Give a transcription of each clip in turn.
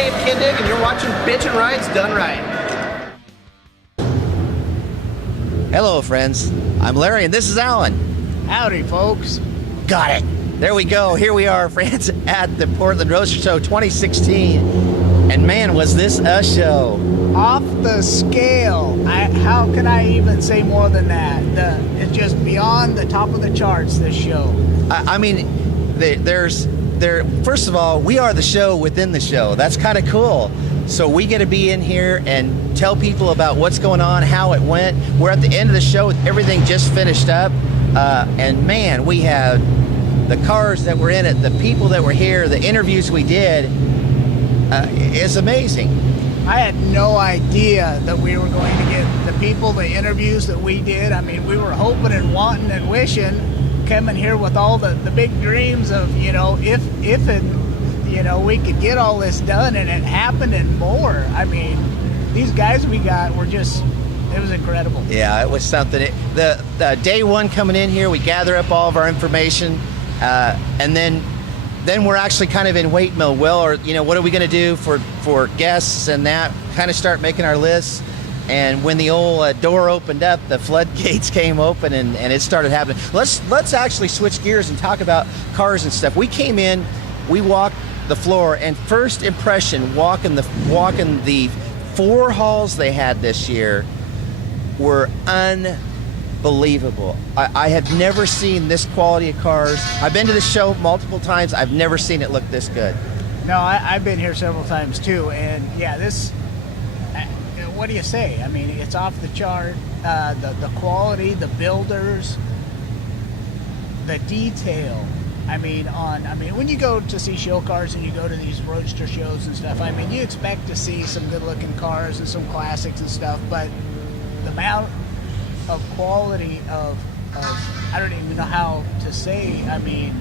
Dave Kindig, and you're watching Bitchin' Rides Done Right. Hello, friends. I'm Larry, and this is Alan. Howdy, folks. Got it. There we go. Here we are, friends, at the Portland Roadster Show 2016. And man, was this a show. Off the scale. How can I even say more than that? It's just beyond the top of the charts, this show. I mean, first of all, we are the show within the show. That's kind of cool. So we get to be in here and tell people about what's going on, how it went. We're at the end of the show with everything just finished up. And man, we have the cars that were in it, the people that were here, the interviews we did. It's amazing. I had no idea that we were going to get the people, the interviews that we did. I mean, we were hoping and wanting and wishing, coming here with all the big dreams of, if we could get all this done, and it happened and more. I mean, these guys we got were just, it was incredible. Yeah, it was something. The day one coming in here, we gather up all of our information, and then we're actually kind of in wait mode. Well, or what are we going to do for guests and that? Kind of start making our lists. And when the old door opened up, the floodgates came open, and it started happening. Let's actually switch gears and talk about cars and stuff. We came in, we walked the floor, and first impression walking the 4 halls they had this year were unbelievable. I have never seen this quality of cars. I've been to the show multiple times. I've never seen it look this good. No, I've been here several times too, and yeah, this. What do you say? I mean, it's off the chart. The quality, the builders, the detail. I mean, when you go to see show cars and you go to these roadster shows and stuff, I mean, you expect to see some good-looking cars and some classics and stuff, but the amount of quality of I don't even know how to say. I mean,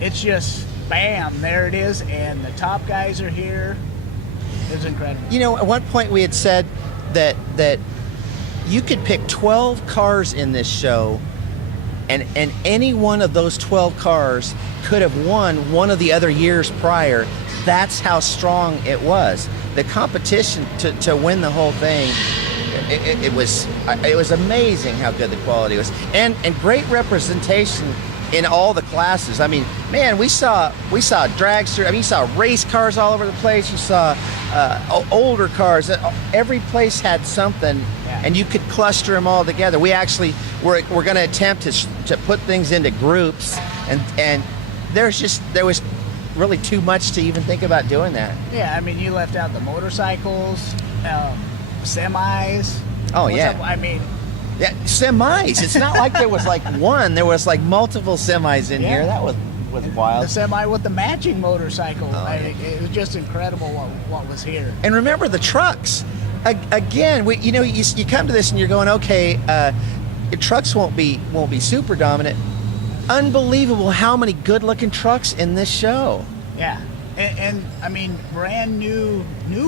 it's just bam, there it is, and the top guys are here. It was incredible. At one point we had said that you could pick 12 cars in this show, and any one of those 12 cars could have won one of the other years prior. That's how strong it was. The competition to win the whole thing, it was amazing how good the quality was, and great representation in all the classes. I mean, man, we saw dragster. I mean, you saw race cars all over the place. You saw older cars. Every place had something, and you could cluster them all together. We actually we're going to attempt to put things into groups, and there was really too much to even think about doing that. Yeah, I mean, you left out the motorcycles, semis. Oh yeah. I mean. Yeah, semis. It's not like there was like one. There was like multiple semis in here. That was wild. The semi with the matching motorcycle. Oh, it was just incredible what was here. And remember the trucks. Again, you come to this and you're going, okay, trucks won't be super dominant. Unbelievable how many good-looking trucks in this show. Yeah. And I mean, brand new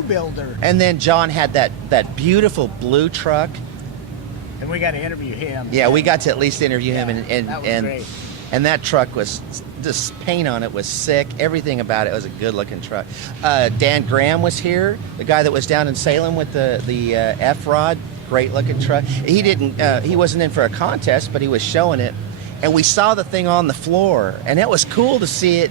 builder. And then John had that beautiful blue truck. And we got to interview him. Yeah, we got to at least interview him, that was great. And that truck was, just paint on it was sick. Everything about it was a good-looking truck. Dan Graham was here, the guy that was down in Salem with the F-Rod, great-looking truck. He wasn't in for a contest, but he was showing it, and we saw the thing on the floor, and it was cool to see it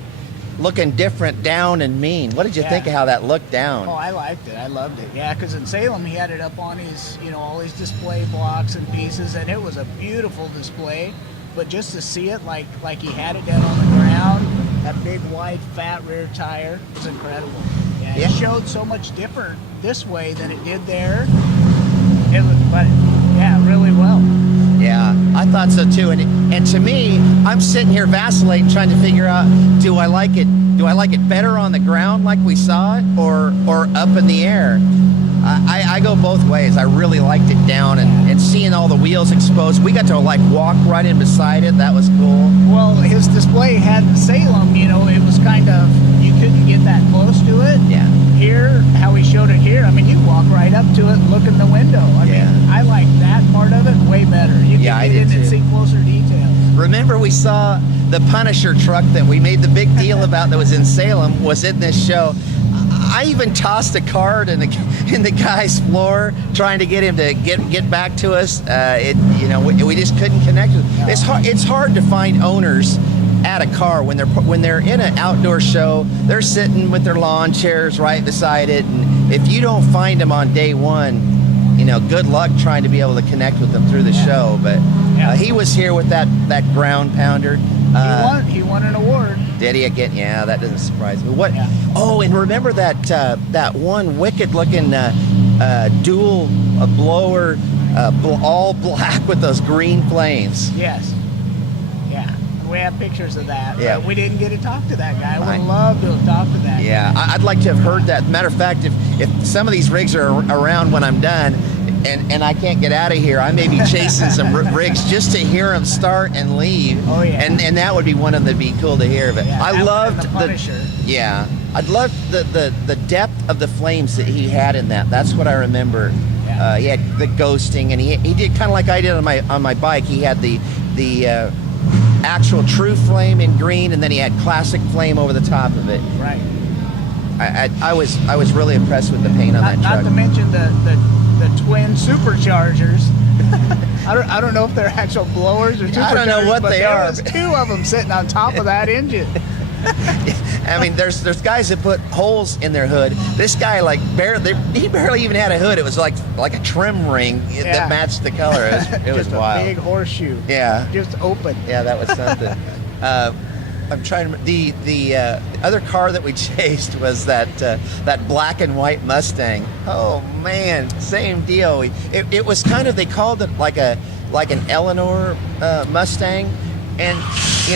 looking different down and mean. What did you think of how that looked down? Oh, I liked it. I loved it. Yeah, because in Salem he had it up on his, all his display blocks and pieces, and it was a beautiful display. But just to see it like he had it down on the ground, that big wide fat rear tire, was incredible. Yeah, it showed so much different this way than it did there. Really well. Yeah, I thought so too. And to me, I'm sitting here vacillating, trying to figure out, do I like it better on the ground like we saw it, or up in the air? I go both ways. I really liked it down, and seeing all the wheels exposed. We got to walk right in beside it. That was cool. Well, his display had Salem, it was kind of, you couldn't get that close to it. Yeah. Here, how he showed it here, I mean, you walk right up to it and look in the window. I mean, I like that part of it way better. You can get in and see closer details. Remember, we saw the Punisher truck that we made the big deal about that was in Salem was in this show. I even tossed a card in the guy's floor, trying to get him to get back to us. We just couldn't connect with him. It's hard to find owners at a car when they're in an outdoor show. They're sitting with their lawn chairs right beside it, and if you don't find them on day one, good luck trying to be able to connect with them through the show. But he was here with that ground pounder. He won an award. Did he again? Yeah, that doesn't surprise me. What? Yeah. Oh, and remember that one wicked-looking dual blower, all black with those green flames. Yes. Yeah. We have pictures of that. Yeah. But we didn't get to talk to that guy. I would have loved to have talked to that guy. I'd like to have heard that. Matter of fact, if some of these rigs are around when I'm done, and I can't get out of here, I may be chasing some rigs just to hear them start and leave. Oh yeah. And that would be one of them that'd be cool to hear. But yeah, I loved the Punisher. I'd love the depth of the flames that he had in that. That's what I remember. Yeah. He had the ghosting, and he did kind of like I did on my bike. He had the actual true flame in green, and then he had classic flame over the top of it. Right. I was really impressed with the paint on that truck. Not to mention the twin superchargers. I don't know if they're actual blowers or superchargers. I don't know what they are. There's two of them sitting on top of that engine. I mean, there's guys that put holes in their hood. This guy he barely even had a hood. It was like a trim ring that matched the color. It was wild. Just a big horseshoe. Yeah. Just open. Yeah, that was something. I'm trying to. The other car that we chased was that black and white Mustang. Oh man, same deal. It was kind of, they called it like an Eleanor Mustang, and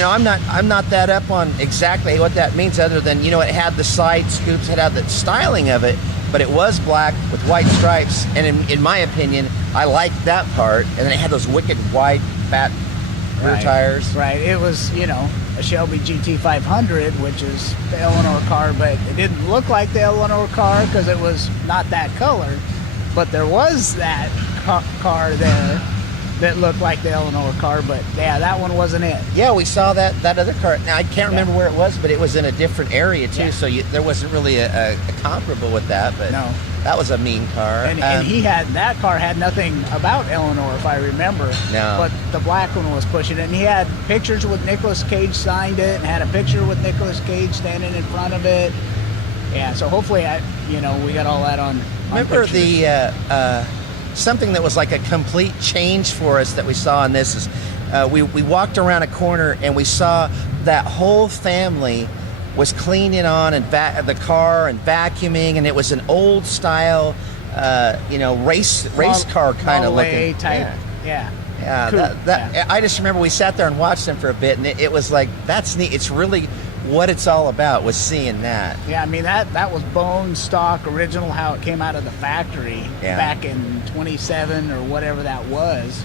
I'm not that up on exactly what that means, other than it had the side scoops, it had the styling of it, but it was black with white stripes, and in my opinion, I liked that part. And then it had those wicked wide, fat rear tires. Right. It was a Shelby GT500, which is the Eleanor car, but it didn't look like the Eleanor car because it was not that color. But there was that car there that looked like the Eleanor car, but yeah, that one wasn't it. Yeah, we saw that other car. Now I can't remember where it was, but it was in a different area too, so there wasn't really a comparable with that. But no, that was a mean car. And that car had nothing about Eleanor, if I remember. No. But the black one was pushing it, and he had pictures with Nicolas Cage signed it, and had a picture with Nicolas Cage standing in front of it. Yeah, so hopefully we got all that on. Remember the something that was like a complete change for us that we saw in this is we walked around a corner and we saw that whole family was cleaning on the car and vacuuming, and it was an old style race car kind of looking type. Yeah. Cool. I just remember we sat there and watched them for a bit, and it was like, that's neat. It's really what it's all about, was seeing that. Yeah, I mean that was bone stock original, how it came out of the factory back in 27 or whatever that was.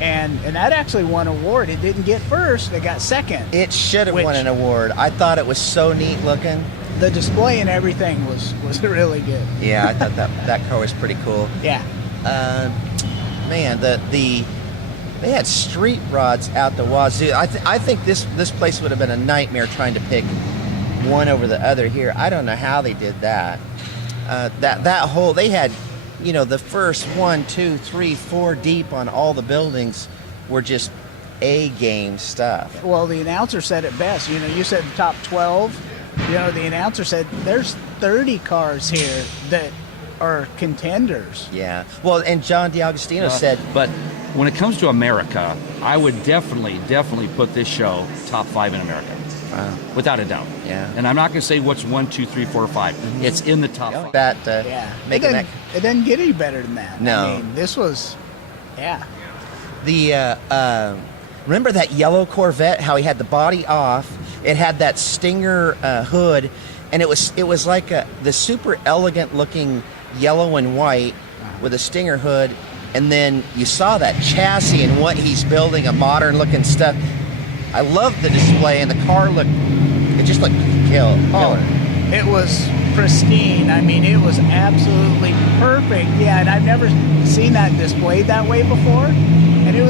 And that actually won an award. It didn't get first, it got second. It should have won an award. I thought it was so neat looking. The display and everything was really good. Yeah, I thought that car was pretty cool. Yeah. Man, they had street rods out the wazoo. I think this place would have been a nightmare trying to pick one over the other here. I don't know how they did that. That whole, they had, the first 1, 2, 3, 4 deep on all the buildings were just A-game stuff. Well, the announcer said it best. You said the top 12. The announcer said there's 30 cars here that are contenders. Yeah. Well, and John DiAgostino said... But when it comes to America, I would definitely put this show top 5 in America. Without a doubt. Yeah. And I'm not going to say what's 1, 2, 3, 4, 5. Mm-hmm. It's in the top 5. It didn't get any better than that. No. I mean, this was... Yeah. Remember that yellow Corvette, how he had the body off? It had that Stinger hood, and it was like the super elegant looking yellow and white with a Stinger hood, and then you saw that chassis and what he's building, a modern looking stuff. I loved the display, and the car just looked killer. It was pristine. I mean, it was absolutely perfect. Yeah, and I've never seen that displayed that way before, and it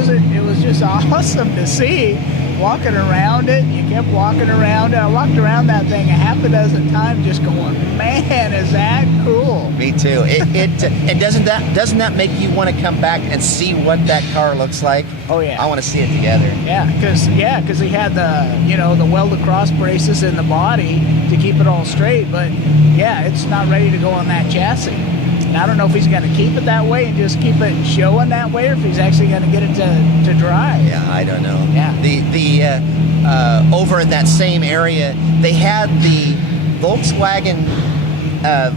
was just awesome to see. walking around it. You kept walking around it. I walked around that thing a half a dozen times, just going, man, is that cool? Me too. And doesn't that make you want to come back and see what that car looks like? Oh yeah. I want to see it together. Yeah, because he had the welded cross braces in the body to keep it all straight, but yeah, it's not ready to go on that chassis. And I don't know if he's going to keep it that way and just keep it showing that way, or if he's actually going to get it to drive. Yeah, I don't know. Yeah. The over in that same area, they had the Volkswagen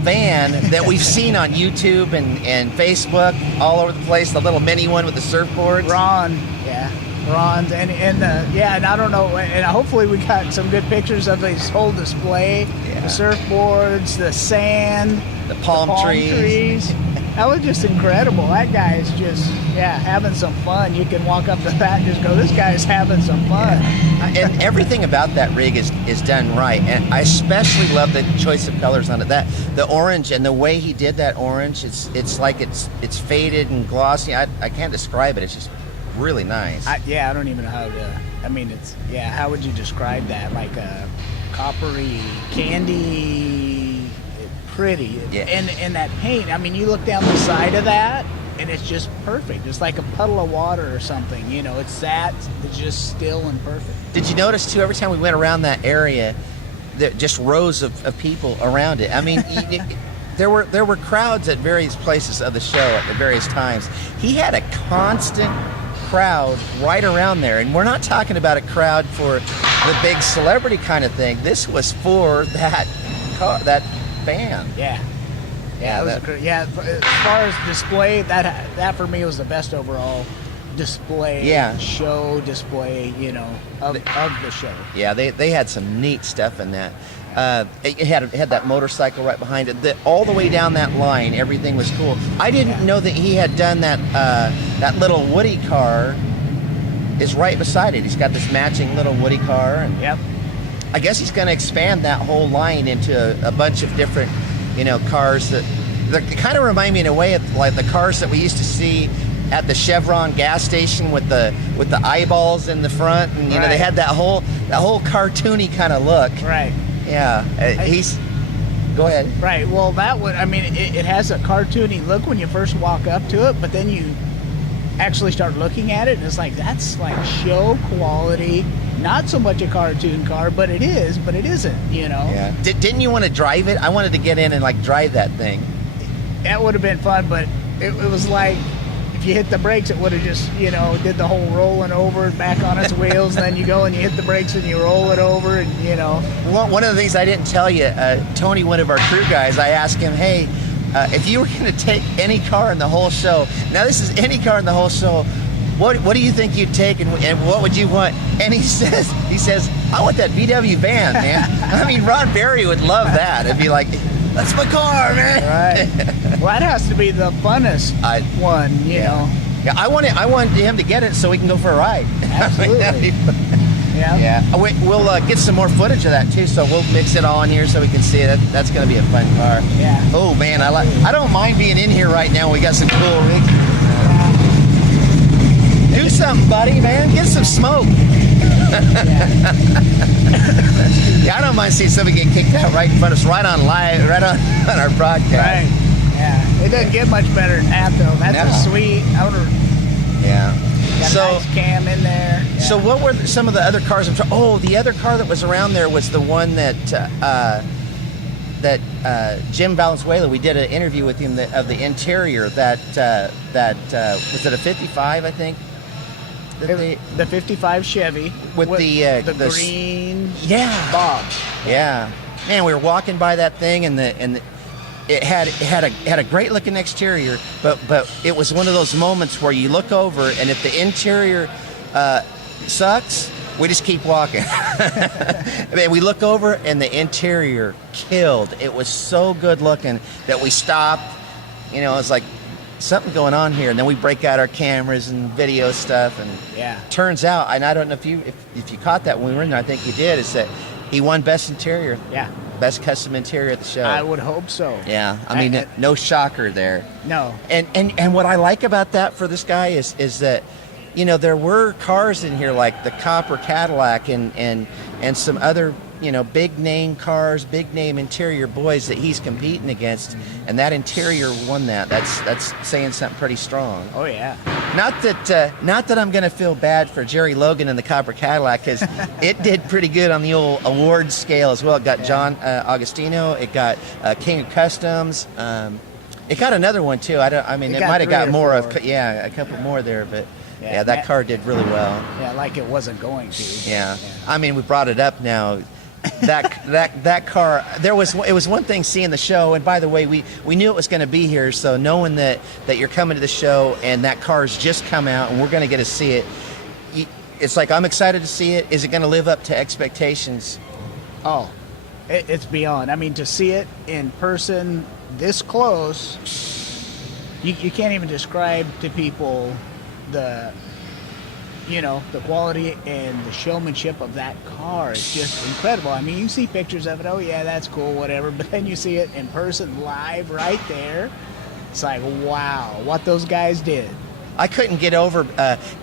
van that we've seen on YouTube and Facebook all over the place, the little mini one with the surfboards. Ron's and I don't know, and hopefully we got some good pictures of his whole display, the surfboards, the sand, the palm trees. That was just incredible. That guy's just having some fun. You can walk up to that and just go, this guy's having some fun. And everything about that rig is done right, and I especially love the choice of colors on it. The orange and the way he did that orange, it's like it's faded and glossy. I can't describe it. It's just really nice. I don't even know how to. I mean, how would you describe that? Like a coppery candy, pretty. Yeah. And that paint. I mean, you look down the side of that, and it's just perfect. It's like a puddle of water or something. It's just still and perfect. Did you notice too? Every time we went around that area, there just rows of people around it. I mean. There were crowds at various places of the show at the various times. He had a constant crowd right around there, and we're not talking about a crowd for the big celebrity kind of thing. This was for that band. Yeah, as far as display, that for me was the best overall display. Show display. Of the show. Yeah, they had some neat stuff in that. It had that motorcycle right behind it. All the way down that line, everything was cool. I didn't know that he had done that. That little Woody car is right beside it. He's got this matching little Woody car, and I guess he's going to expand that whole line into a bunch of different, cars that kind of remind me in a way of like the cars that we used to see at the Chevron gas station with the eyeballs in the front, and they had that whole cartoony kind of look. Right. Yeah, go ahead. Right, well, it has a cartoony look when you first walk up to it, but then you actually start looking at it, and it's like, that's like show quality, not so much a cartoon car, but it isn't, Yeah. Didn't you want to drive it? I wanted to get in and like drive that thing. That would have been fun, but it was like, if you hit the brakes, it would have just, did the whole rolling over back on its wheels, and then you go and you hit the brakes and you roll it over, and Well, one of the things I didn't tell you, Tony, one of our crew guys, I asked him, hey, if you were going to take any car in the whole show, now this is any car in the whole show, what do you think you'd take, and what would you want? And he says, I want that VW van, man. I mean, Ron Berry would love that. It'd be like, that's my car, man. Right. Well, that has to be the funnest one, you know. Yeah, I want him to get it so we can go for a ride. Absolutely. Yeah. We'll get some more footage of that too, so we'll mix it all in here so we can see it. That's going to be a fun car. Yeah. Oh man, I don't mind being in here right now. We got some cool rigs. Do something, buddy, man. Get some smoke. Yeah, I don't mind seeing somebody get kicked out right in front of us, right on our broadcast. Right. Yeah. It doesn't get much better than that, though. That's a sweet outer. Yeah. Got a nice cam in there. Yeah. So what were some of the other cars? The other car that was around there was the one that Jim Valenzuela. We did an interview with him of the interior. That was it a 55, I think. The 55 Chevy with the green bobs. Yeah, man, we were walking by that thing, and it had a great looking exterior, but it was one of those moments where you look over, and if the interior sucks, we just keep walking. I mean, we look over, and the interior killed. It was so good looking that we stopped. It's like something going on here, and then we break out our cameras and video stuff, and turns out, and I don't know if you caught that when we were in there, I think you did, is that he won best interior. Yeah. Best custom interior at the show. I would hope so. Yeah, I mean, no shocker there. No. And what I like about that for this guy is that you know, there were cars in here like the Copper Cadillac and some other, you know, big name cars, big name interior boys that he's competing against, and that interior won that. That's saying something pretty strong. Oh yeah. Not that I'm going to feel bad for Jerry Logan and the Copper Cadillac, because it did pretty good on the old award scale as well. It got John Agostino. It got King of Customs. It got another one too. I mean, it might have got more of, a couple more there, but yeah, that car did really well. Yeah, like it wasn't going to. Yeah. I mean, we brought it up now. That car, it was one thing seeing the show, and by the way, we knew it was going to be here, so knowing that you're coming to the show and that car's just come out and we're going to get to see it, it's like, I'm excited to see it. Is it going to live up to expectations? Oh, it's beyond. I mean, to see it in person this close, you can't even describe to people the quality and the showmanship of that car. It's just incredible. I mean, you see pictures of it, oh yeah, that's cool, whatever, but then you see it in person live right there. It's like, wow, what those guys did. I couldn't get over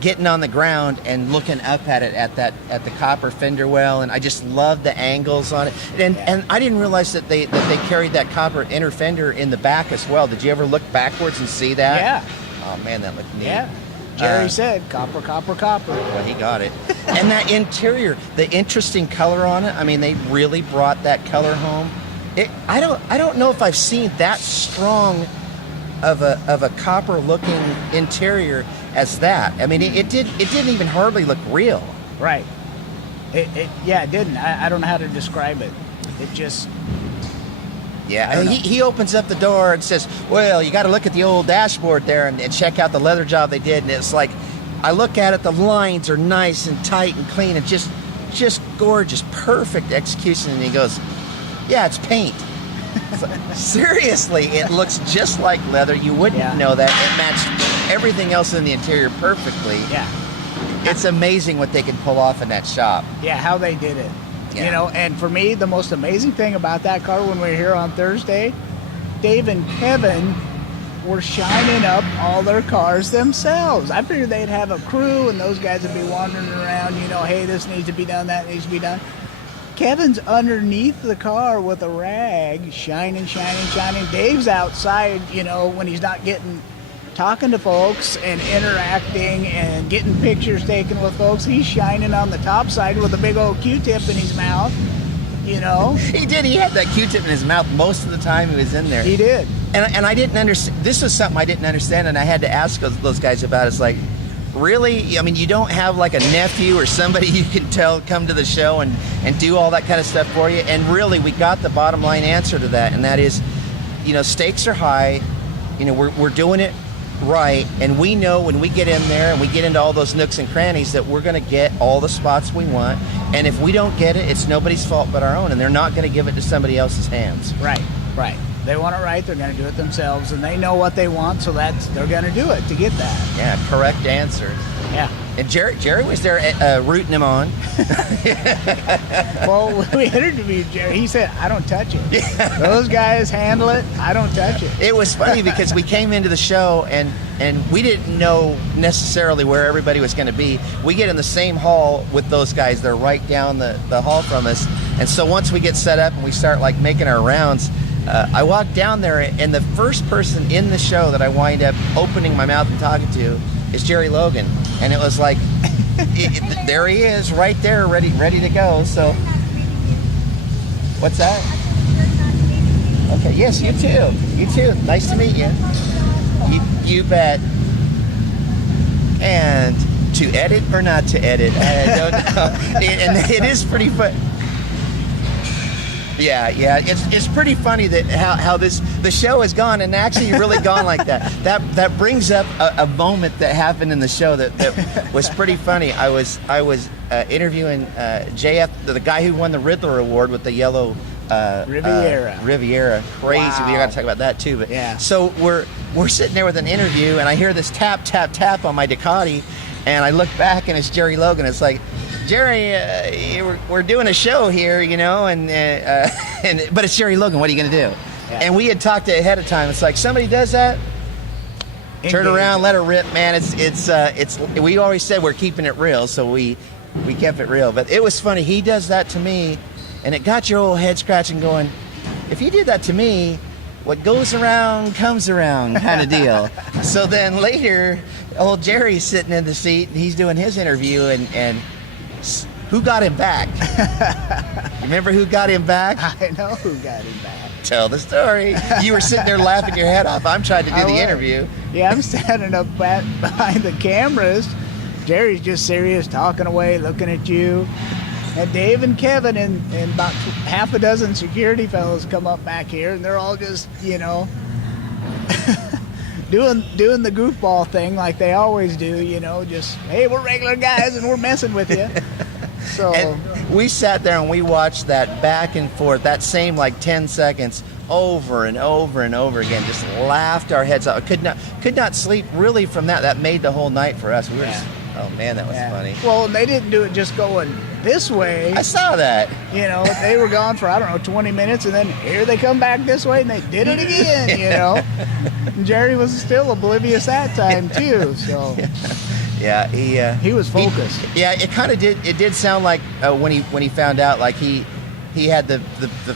getting on the ground and looking up at it at the copper fender well, and I just loved the angles on it. And I didn't realize that they carried that copper inner fender in the back as well. Did you ever look backwards and see that? Yeah. Oh man, that looked neat. Yeah. Jerry said, copper, copper, copper. Well, he got it. And that interior, the interesting color on it, I mean, they really brought that color home. I don't know if I've seen that strong of a copper looking interior as that. I mean, it didn't even hardly look real. Right. It didn't. I don't know how to describe it. It just... Yeah, he opens up the door and says, well, you got to look at the old dashboard there and check out the leather job they did. And it's like, I look at it, the lines are nice and tight and clean and just gorgeous, perfect execution. And he goes, yeah, it's paint. It's like, seriously, it looks just like leather. You wouldn't know that. It matched everything else in the interior perfectly. Yeah. It's amazing what they can pull off in that shop. Yeah, how they did it. Yeah. You know, and for me, the most amazing thing about that car when we were here on Thursday, Dave and Kevin were shining up all their cars themselves. I figured they'd have a crew and those guys would be wandering around, you know, hey, this needs to be done, that needs to be done. Kevin's underneath the car with a rag, shining. Dave's outside, you know, when he's not talking to folks and interacting and getting pictures taken with folks. He's shining on the top side with a big old Q-tip in his mouth, you know. He did. He had that Q-tip in his mouth most of the time he was in there. He did. And I didn't understand. This was something I didn't understand, and I had to ask those guys about it. It's like, really? I mean, you don't have like a nephew or somebody you can tell come to the show and do all that kind of stuff for you? And really, we got the bottom line answer to that, and that is, you know, stakes are high. You know, we're doing it right, and we know when we get in there and we get into all those nooks and crannies that we're going to get all the spots we want, and if we don't get it, it's nobody's fault but our own, and they're not going to give it to somebody else's hands. Right. They want it right, they're going to do it themselves, and they know what they want, so they're going to do it to get that. Yeah, correct answer. Yeah. And Jerry was there rooting him on. Well, when we interviewed Jerry, he said, I don't touch it. Yeah. Those guys handle it, I don't touch it. It was funny because we came into the show and we didn't know necessarily where everybody was going to be. We get in the same hall with those guys. They're right down the hall from us. And so once we get set up and we start like making our rounds, I walk down there, and the first person in the show that I wind up opening my mouth and talking to is Jerry Logan. And it was like, there he is, right there, ready to go. So, what's that? Okay, yes, you too. Nice to meet you. You bet. And to edit or not to edit, I don't know. And it is pretty fun. Yeah, it's pretty funny that how the show has gone, and actually really gone like that. That brings up a moment that happened in the show that was pretty funny. I was interviewing JF, the guy who won the Riddler Award with the yellow Riviera. Crazy. Wow. We got to talk about that too. But yeah. So we're sitting there with an interview, and I hear this tap on my Ducati, and I look back, and it's Jerry Logan. It's like, Jerry, we're doing a show here, you know, but it's Jerry Logan. What are you going to do? Yeah. And we had talked ahead of time. It's like, somebody does that, Turn engage around, them. let her rip, man. It's. We always said we're keeping it real, so we kept it real. But it was funny. He does that to me, and it got your old head scratching, going, if you did that to me, what goes around comes around, kind of deal. So then later, old Jerry's sitting in the seat, and he's doing his interview, and who got him back? You remember who got him back? I know who got him back. Tell the story. You were sitting there laughing your head off. I'm trying to do I the was. interview. Yeah, I'm standing up behind the cameras. Jerry's just serious, talking away, looking at you. And Dave and Kevin and about half a dozen security fellows come up back here, and they're all just, doing the goofball thing like they always do, just, hey, we're regular guys and we're messing with you. So And we sat there and we watched that back and forth, that same like 10 seconds over and over and over again. Just laughed our heads off. Could not sleep really from that. That made the whole night for us. We were just, oh man, that was funny. Well, they didn't do it just going this way. I saw that. They were gone for, 20 minutes, and then here they come back this way, and they did it again, And Jerry was still oblivious that time, too, so. Yeah, He was focused. It kind of did. It did sound like when he found out, like he had the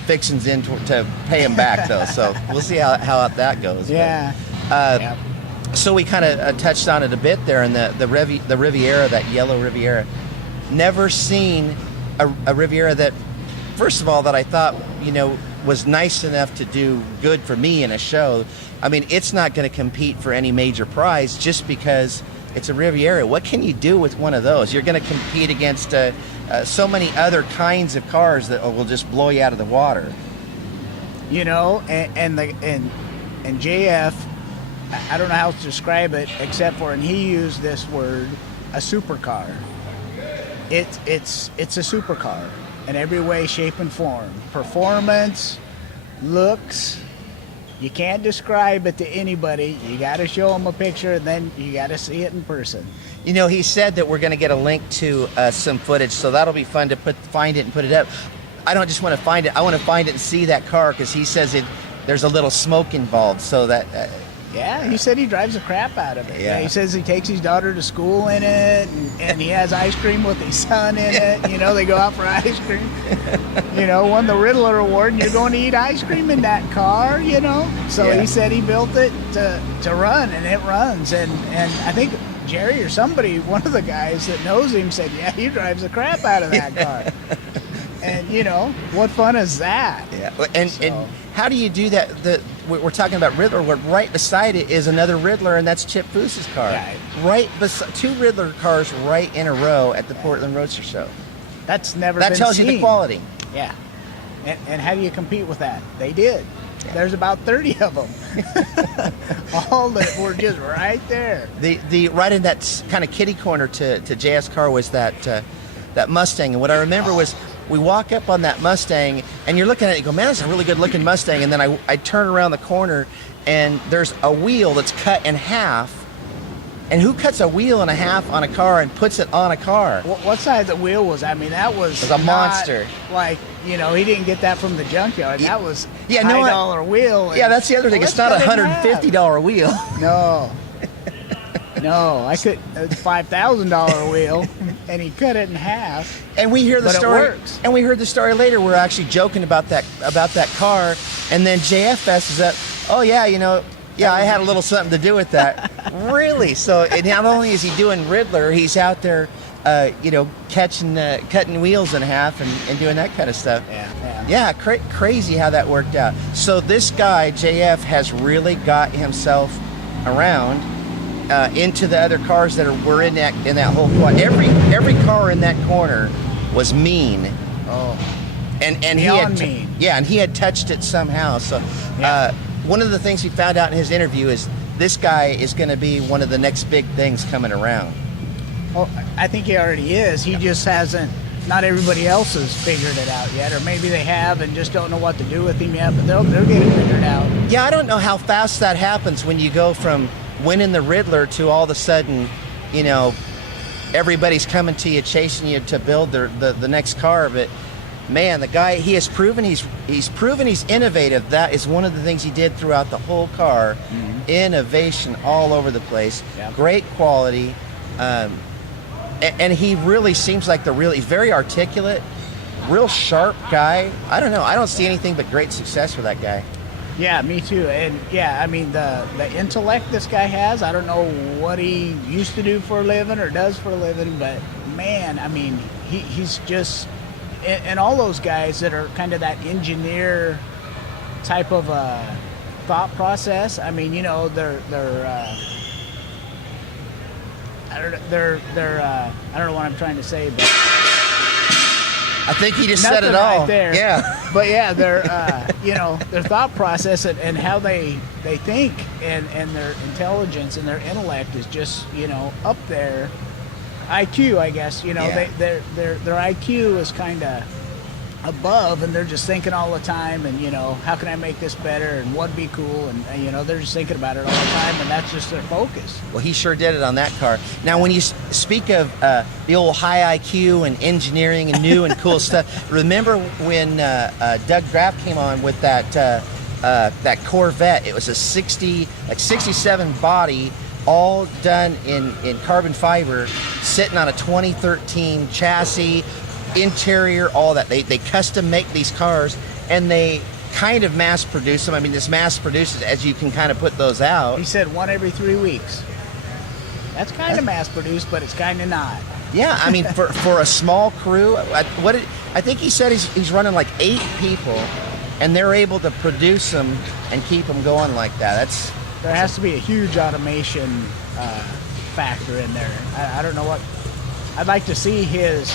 fixings in to pay him back, though. So we'll see how that goes. Yeah. But, so we kind of touched on it a bit there in the Riviera, that yellow Riviera. Never seen a Riviera that, first of all, that I thought was nice enough to do good for me in a show. I mean, it's not going to compete for any major prize just because it's a Riviera. What can you do with one of those? You're going to compete against so many other kinds of cars that will just blow you out of the water. And JF, I don't know how to describe it except for, and he used this word, a supercar. It's a supercar in every way, shape, and form. Performance, looks. You can't describe it to anybody. You got to show them a picture, and then you got to see it in person. He said that we're going to get a link to some footage, so that'll be fun to find it and put it up. I don't just want to find it. I want to find it and see that car, because he says there's a little smoke involved, so that... Yeah, he said he drives the crap out of it. Yeah. He says he takes his daughter to school in it, and he has ice cream with his son in it. They go out for ice cream. Won the Riddler Award, and you're going to eat ice cream in that car, So Yeah. he said he built it to run, and it runs. And I think Jerry or somebody, one of the guys that knows him, said, yeah, he drives the crap out of that car. And, what fun is that? Yeah, and how do you do that? We're talking about Riddler. Right beside it is another Riddler, and that's Chip Foose's car. Right. Right beside two Riddler cars right in a row at the Portland Roadster Show. That's never That been tells seen. you the quality. Yeah. And how do you compete with that? They did. Yeah. There's about 30 of them. All that were just right there. The right in that kind of kitty corner to JS car was that Mustang. And what I remember was we walk up on that Mustang, and you're looking at it, you go, man, that's a really good-looking Mustang. And then I turn around the corner, and there's a wheel that's cut in half. And who cuts a wheel in half on a car and puts it on a car? What size the wheel was? I mean, that was a monster. Like, he didn't get that from the junkyard. That was $high dollar wheel. Yeah, that's the other thing. It's not a $150 wheel. No. No, I could. It's $5,000 wheel, and he cut it in half. And we hear the But story. it works. And we heard the story later. We're actually joking about that car, and then JF fesses up. Oh yeah, I had a little something to do with that. Really? So not only is he doing Riddler, he's out there, cutting wheels in half and doing that kind of stuff. Yeah, crazy how that worked out. So this guy JF has really got himself around. Into the other cars that were in that whole quad. Every car in that corner was mean. Oh, and he had mean. Yeah, and he had touched it somehow. So one of the things we found out in his interview is this guy is going to be one of the next big things coming around. Well, I think he already is. He just hasn't. Not everybody else has figured it out yet, or maybe they have and just don't know what to do with him yet. But they'll get it figured out. Yeah, I don't know how fast that happens when you go from winning the Riddler to all of a sudden, everybody's coming to you, chasing you to build the next car. But man, the guy, he has proven he's proven he's innovative. That is one of the things he did throughout the whole car. Innovation all over the place. Yep. Great quality. And he really seems like he's very articulate, real sharp guy. I don't know. I don't see anything but great success for that guy. Yeah, me too. And yeah, I mean the intellect this guy has, I don't know what he used to do for a living or does for a living, but man, I mean, he's just, and all those guys that are kind of that engineer type of thought process. I mean, you know, they're I don't know what I'm trying to say, but I think he just said it nothing all. right there. Yeah. But yeah, their you know, their thought process and how they think and their intelligence and their intellect is just, you know, up there. IQ, I guess, you know, Yeah. their IQ is kind of above, and they're just thinking all the time, and you know, how can I make this better, and what'd be cool, and you know, they're just thinking about it all the time, and that's just their focus. Well, he sure did it on that car. Now, when you speak of the old high IQ and engineering and new and cool stuff, remember when Doug Graff came on with that Corvette? It was a 67 body, all done in carbon fiber, sitting on a 2013 chassis, interior, all that. They custom make these cars, and they kind of mass produce them. I mean, this mass produces as you can kind of put those out. He said one every 3 weeks. That's kind of mass produced, but it's kind of not. Yeah, I mean, for a small crew, I think he said he's running like 8 people, and they're able to produce them and keep them going like that. There has to be a huge automation factor in there. I don't know what. I'd like to see his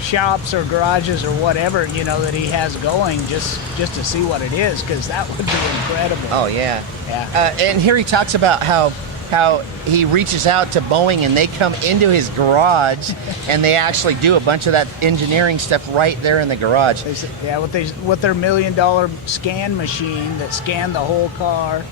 shops or garages or whatever, you know, that he has going, just to see what it is, because that would be incredible. Oh yeah, Yeah. And here he talks about how he reaches out to Boeing and they come into his garage and they actually do a bunch of that engineering stuff right there in the garage. Yeah, with their $1 million scan machine that scanned the whole car.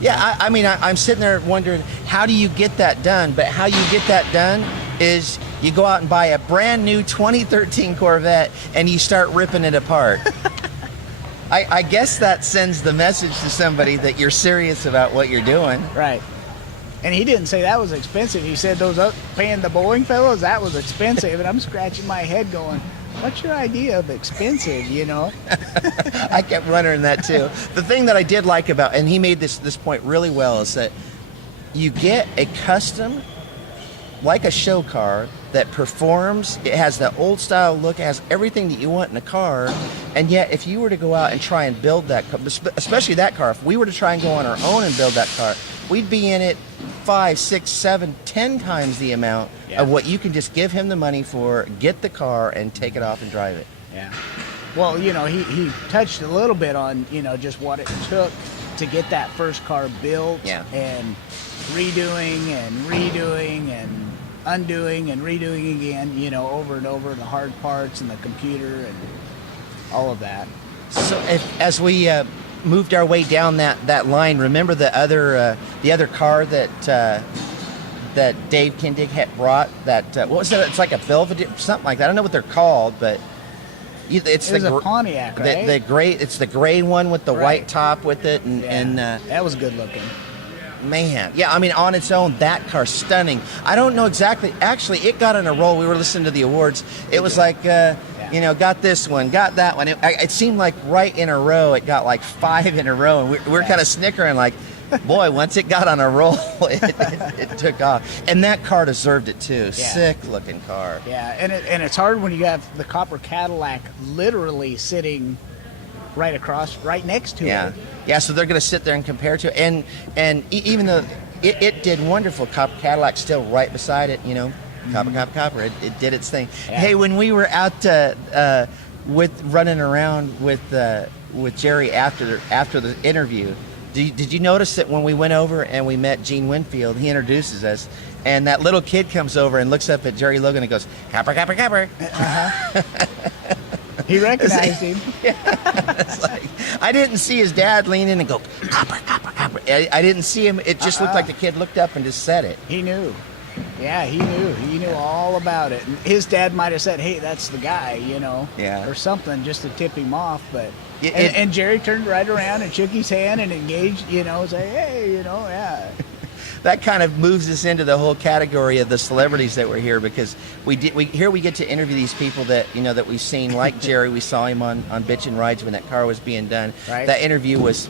Yeah, I mean, I'm sitting there wondering, how do you get that done? But how you get that done is you go out and buy a brand new 2013 Corvette and you start ripping it apart. I guess that sends the message to somebody that you're serious about what you're doing. Right. And he didn't say that was expensive. He said those paying the Boeing fellows, that was expensive. And I'm scratching my head going, what's your idea of expensive, you know? I kept wondering that too. The thing that I did like about, and he made this point really well, is that you get a custom, like a show car, that performs. It has the old style look, it has everything that you want in a car, and yet if you were to go out and try and build that car, especially that car, if we were to try and go on our own and build that car, we'd be in it 5, 6, 7, 10 times the amount of what you can just give him the money for, get the car, and take it off and drive it. Yeah. Well, you know, he touched a little bit on, you know, just what it took to get that first car built. Yeah. And redoing and undoing and redoing again, you know, over and over, the hard parts and the computer and all of that. So as we moved our way down that line, remember the other car that Dave Kindig had brought? That what was that? It's like a Belvedere, something like that. I don't know what they're called, but it's a Pontiac, right? The gray. It's the gray one with the white top with it, and that was good looking. Man, yeah, I mean, on its own, that car's stunning. I don't know exactly. Actually, it got on a roll. We were listening to the awards. It was like, you know, got this one, got that one. It seemed like right in a row, it got like 5 in a row. And we're kind of snickering like, boy, once it got on a roll, it took off. And that car deserved it, too. Yeah. Sick-looking car. Yeah, and it's hard when you have the copper Cadillac literally sitting right next to it. Yeah, so they're going to sit there and compare to it. And even though it did wonderful, copper Cadillac still right beside it, you know, copper. It did its thing. Yeah. Hey, when we were out with running around with Jerry after the interview, did you notice that when we went over and we met Gene Winfield, he introduces us, and that little kid comes over and looks up at Jerry Logan and goes, "Copper." He recognized him. It's like, I didn't see his dad lean in and go, "Copper." I didn't see him. It just looked like the kid looked up and just said it. He knew. Yeah, he knew. He knew all about it. And his dad might have said, "Hey, that's the guy," you know, Yeah. or something, just to tip him off. But It- and Jerry turned right around and shook his hand and engaged, you know, say, "Hey, you know, yeah." That kind of moves us into the whole category of the celebrities that were here, because we get to interview these people that, you know, that we've seen, like Jerry. We saw him on Bitchin' Rides when that car was being done. Right. That interview was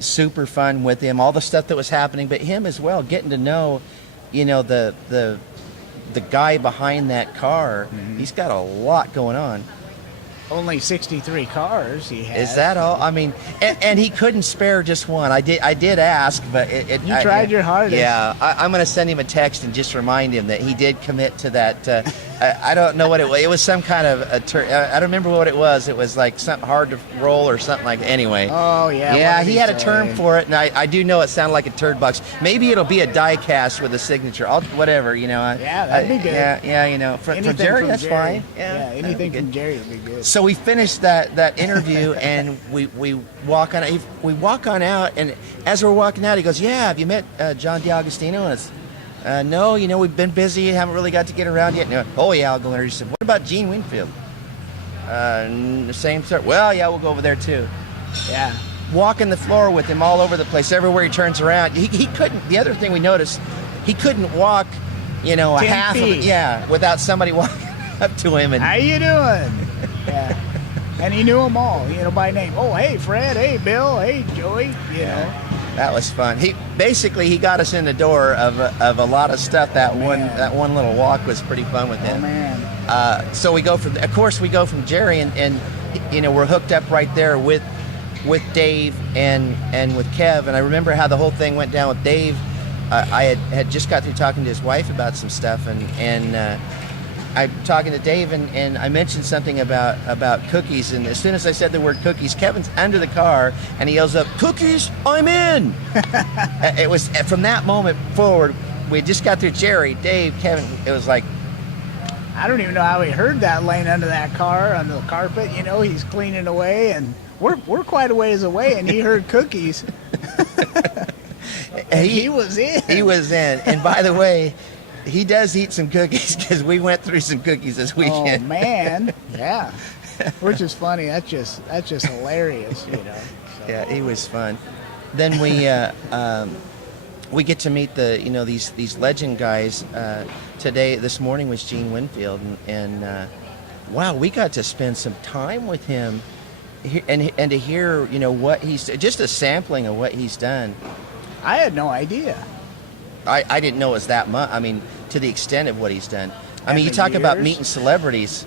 super fun with him, all the stuff that was happening, but him as well, getting to know, you know, the guy behind that car. He's got a lot going on. Only 63 cars he has. Is that all? I mean, and he couldn't spare just one. I did ask, but You tried your hardest. Yeah, I'm going to send him a text and just remind him that he did commit to that. I don't know what it was. It was some kind of I don't remember what it was. It was like something hard to roll or something like that. Anyway. Oh, yeah. Yeah, what did he had a say? term for it, and I do know it sounded like a turd box. Maybe it'll be a die cast with a signature. Whatever, you know. Yeah, that'd be good. Yeah, you know. For Anything Jerry, from that's Jerry. fine. Yeah, that'd be anything good. from Jerry would be good. So we finished that interview, and we walk on out, and as we're walking out, he goes, "Yeah, have you met John DiAgostino?" And it's, "No, you know, we've been busy, haven't really got to get around yet." No. "Oh yeah, I'll go there." He said, "What about Gene Winfield?" The same sort. "Well, yeah, we'll go over there too." Yeah. Walking the floor with him all over the place, everywhere he turns around. He couldn't. The other thing we noticed, he couldn't walk, you know, a 10 half of feet. it, without somebody walking up to him and. How you doing? Yeah. And he knew them all, you know, by name. Oh, hey, Fred. Hey, Bill. Hey, Joey. You know. That was fun. He got us in the door of a lot of stuff. That one little walk was pretty fun with Oh, him. man. So we go from Jerry, and you know, we're hooked up right there with Dave and with Kev. And I remember how the whole thing went down with Dave. I had just got through talking to his wife about some stuff, and I'm talking to Dave, and I mentioned something about cookies, and as soon as I said the word cookies, Kevin's under the car, and he yells up, "Cookies, I'm in!" It was from that moment forward. We just got through Jerry, Dave, Kevin. It was like, I don't even know how he heard that laying under that car, under the carpet. You know, he's cleaning away, and we're quite a ways away, and he heard cookies. He was in. He was in. And by the way, he does eat some cookies, because we went through some cookies this weekend. Oh man, yeah. Which is funny. That's just hilarious, you know. So. Yeah, he was fun. Then we get to meet these legend guys. This morning was Gene Winfield, and wow, we got to spend some time with him, and to hear, you know, what he's, just a sampling of what he's done. I had no idea. I didn't know it was that much. I mean, to the extent of what he's done. I mean, And you the talk about years. meeting celebrities.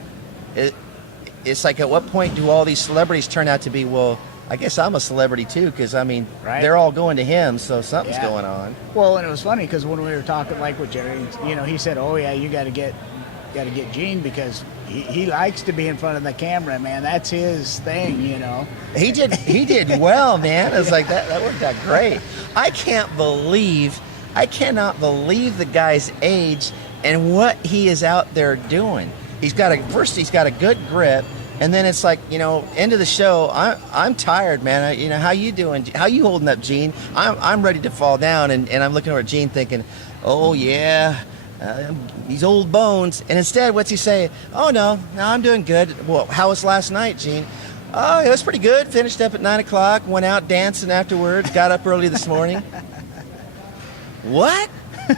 It's like, at what point do all these celebrities turn out to be, well, I guess I'm a celebrity too, because I mean, Right. they're all going to him, so something's Yeah. going on. Well, and it was funny because when we were talking, like with Jerry, you know, he said, "Oh yeah, you got to get Gene because he likes to be in front of the camera, man. That's his thing, you know." He did well, man. It was like that worked out great. I cannot believe the guy's age and what he is out there doing. He's got a good grip, and then it's like, you know, end of the show. I'm tired, man. You know, how you doing? How you holding up, Gene? I'm ready to fall down, and I'm looking over at Gene thinking, oh yeah. These old bones. And instead, what's he say? "Oh no, I'm doing good." "Well, how was last night, Gene?" "Oh, it was pretty good. Finished up at 9 o'clock, went out dancing afterwards, got up early this morning." What?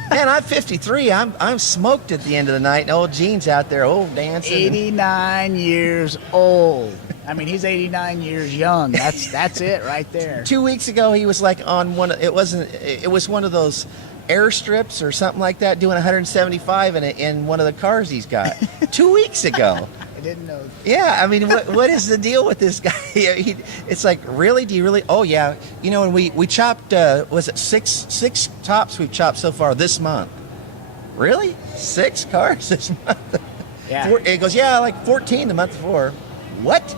Man, I'm 53. I'm smoked at the end of the night, and old Gene's out there, dancing. 89 years old. I mean, he's 89 years young. That's it right there. 2 weeks ago, he was like on it was one of those airstrips or something like that, doing 175 in one of the cars he's got. 2 weeks ago. I didn't know. Yeah, I mean, what is the deal with this guy? It's like, really? Do you really? Oh, yeah. You know, and we chopped, was it six tops we've chopped so far this month? Really? 6 cars this month? Yeah. It goes, yeah, like 14 the month before. What?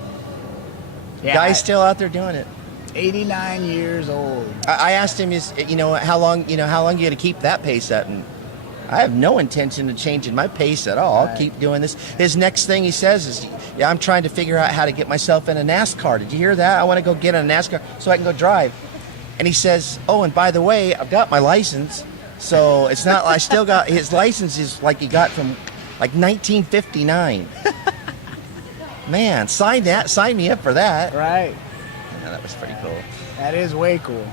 Yeah, Guy's still out there doing it. 89 years old. I asked him, how long you going to keep that pace up? And I have no intention of changing my pace at all. I'll Right. keep doing this. His next thing he says is, "Yeah, I'm trying to figure out how to get myself in a NASCAR. Did you hear that? I want to go get in a NASCAR so I can go drive." And he says, "Oh, and by the way, I've got my license." So it's not. I still got his license is like he got from like 1959. Man, sign me up for that. Right. Yeah, that was pretty cool. That is way cool.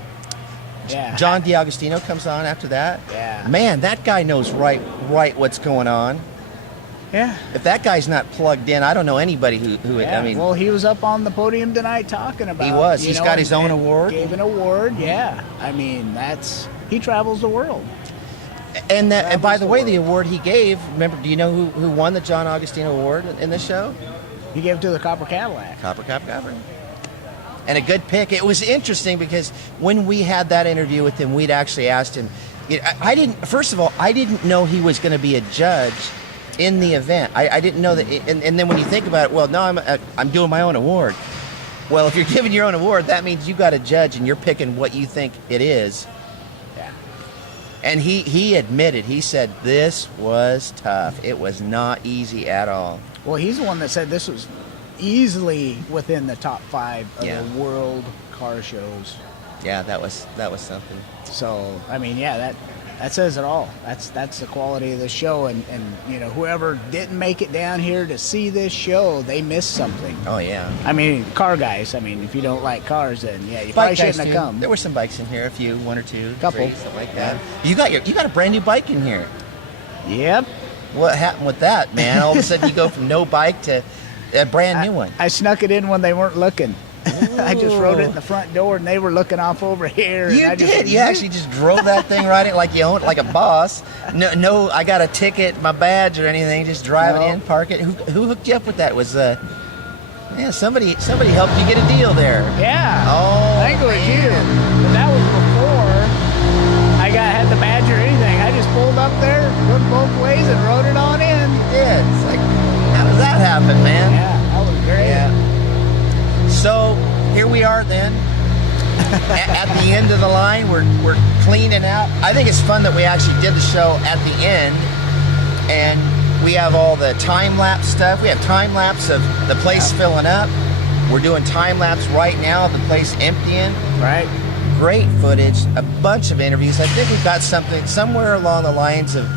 Yeah. John DiAgostino comes on after that. Yeah. Man, that guy knows right what's going on. Yeah. If that guy's not plugged in, I don't know anybody who Yeah. I mean. Well, he was up on the podium tonight talking about. He was. you He's know, got his own and award. Gave an award. Yeah. I mean, he travels the world. And by the way, Travels the the world. award he gave, remember, do you know who won the John Agostino Award in this show? He gave it to the Copper Cadillac. Copper. And a good pick. It was interesting because when we had that interview with him, we'd actually asked him. I didn't know he was going to be a judge in the event. I didn't know that. And then when you think about it, well, no, I'm doing my own award. Well, if you're giving your own award, that means you got a judge and you're picking what you think it is. Yeah. And he admitted, he said this was tough. It was not easy at all. Well, he's the one that said this was easily within the top 5 of Yeah. the world car shows. Yeah, that was something. So, I mean, yeah, that says it all. That's the quality of the show, and you know, whoever didn't make it down here to see this show, they missed something. Oh yeah. I mean, car guys. I mean, if you don't like cars, then yeah, you probably shouldn't have come. There were some bikes in here, one or two, Couple. 3, something like that. You got a brand new bike in here. Yep. What happened with that, man? All of a sudden you go from no bike to a brand new one. I snuck it in when they weren't looking. I just rode it in the front door, and they were looking off over here. You and I just did. You actually just drove that thing right in like you owned it, like a boss. No, I got a ticket, my badge or anything. Just drive it in, park it. Who hooked you up with that? Was somebody helped you get a deal there? Yeah. Oh, I think it was man. you. But that was before I had the badge or anything. I just pulled up there, looked both ways, and rode it on in. You did. It's like, how does that happen, man? Yeah, that was great. Yeah. So here we are then. At the end of the line, we're cleaning out. I think it's fun that we actually did the show at the end, and we have all the time lapse stuff. We have time lapse of the place filling up. We're doing time lapse right now of the place emptying. Right. Great footage, a bunch of interviews. I think we've got something somewhere along the lines of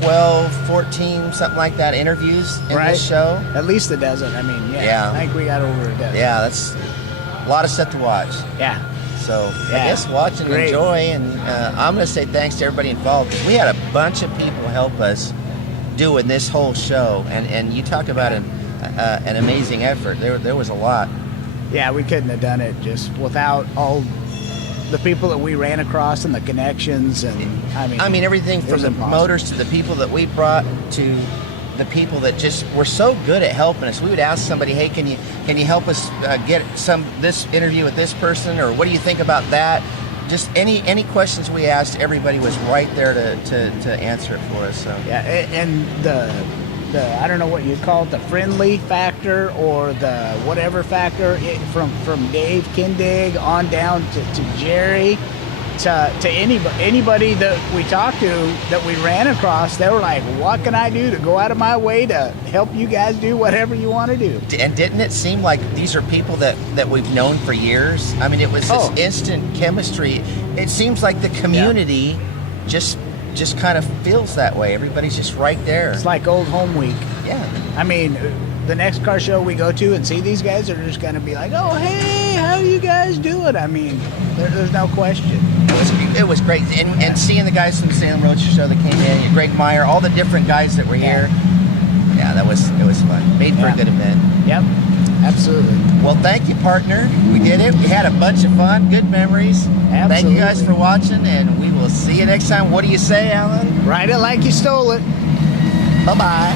12, 14, something like that interviews in this show. At least a dozen. I mean, Yeah. I think we got over a dozen. Yeah, that's a lot of stuff to watch. Yeah. So I Yeah. guess watch and Great. enjoy, and I'm going to say thanks to everybody involved. We had a bunch of people help us doing this whole show, and you talk about an amazing effort. There was a lot. Yeah, we couldn't have done it just without all the people that we ran across and the connections, and I mean everything it from was the impossible. promoters to the people that we brought to the people that just were so good at helping us. We would ask somebody, hey, can you help us get this interview with this person, or what do you think about that? Just any questions we asked, everybody was right there to answer it for us. So Yeah, and the I don't know what you call it, the friendly factor or the whatever factor, from Dave Kindig on down to Jerry to anybody that we talked to that we ran across, they were like, what can I do to go out of my way to help you guys do whatever you want to do? And didn't it seem like these are people that we've known for years? I mean, it was this instant chemistry. It seems like the community just kind of feels that way. Everybody's just right there. It's like old home week. Yeah. I mean, the next car show we go to and see these guys are just going to be like, oh, hey, how you guys doing? I mean, there's no question. It was great. And seeing the guys from the Portland Roadster Show that came in, Greg Meyer, all the different guys that were here. Yeah, it was fun. Made for a good event. Yep, absolutely. Well, thank you, partner. We did it. We had a bunch of fun, good memories. Thank you guys for watching, and we will see you next time. What do you say, Alan? Ride it like you stole it. Bye-bye.